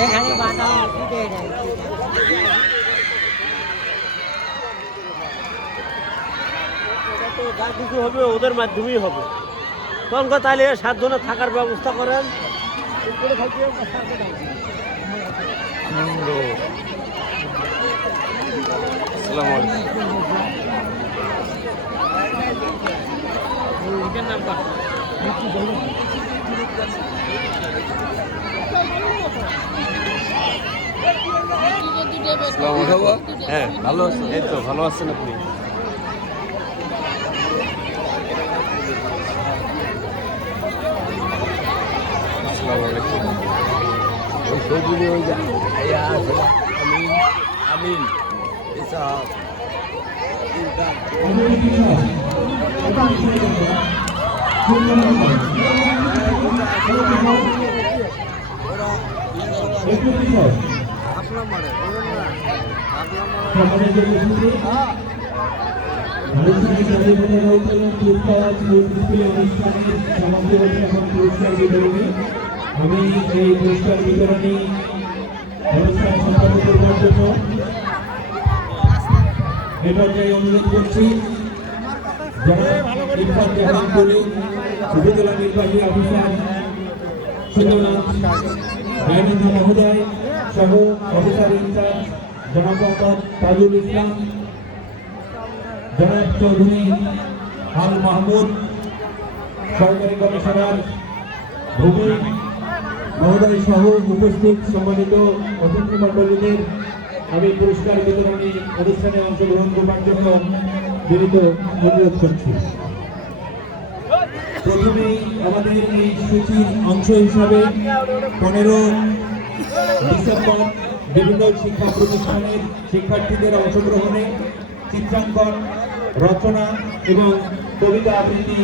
এখানে বাঁধানো ফুটে যায়। যা কিছু হবে ওদের মাধ্যমেই হবে। তখন তাহলে 7 জনের থাকার ব্যবস্থা করেন। হ্যাঁ ভালো আছেন, এই তো ভালো আছেন আপনি? আমিন আমি এই পুরস্কার বিতরণী অনুষ্ঠান সম্পন্ন করবার জন্য এ পর্যায়ে অনুরোধ করছি উপজেলা নির্বাহী অফিসার সুন্দরনাথ রায়নন্দ মহোদয় সহ অফিসার ইনচার্জ জনাব মোহাম্মদ তাজুল ইসলাম, জনাব চৌধুরী আল মাহমুদ, সরকারি কমিশনার ভূমি মহোদয় সহ উপস্থিত সম্মানিত অতিথি মণ্ডলীদের আমি পুরস্কার বিতরণী অনুষ্ঠানে অংশগ্রহণ করবার জন্য বিনীত অনুরোধ করছি। প্রথমেই আমাদের এই সূচির অংশ হিসাবে 15 ডিসেম্বর বিভিন্ন শিক্ষা প্রতিষ্ঠানের শিক্ষার্থীদের অংশগ্রহণে চিত্রাঙ্কন, রচনা এবং কবিতা আবৃত্তি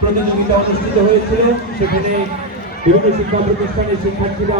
প্রতিযোগিতা অনুষ্ঠিত হয়েছিল। সেখানে বিভিন্ন শিক্ষা প্রতিষ্ঠানের শিক্ষার্থীরা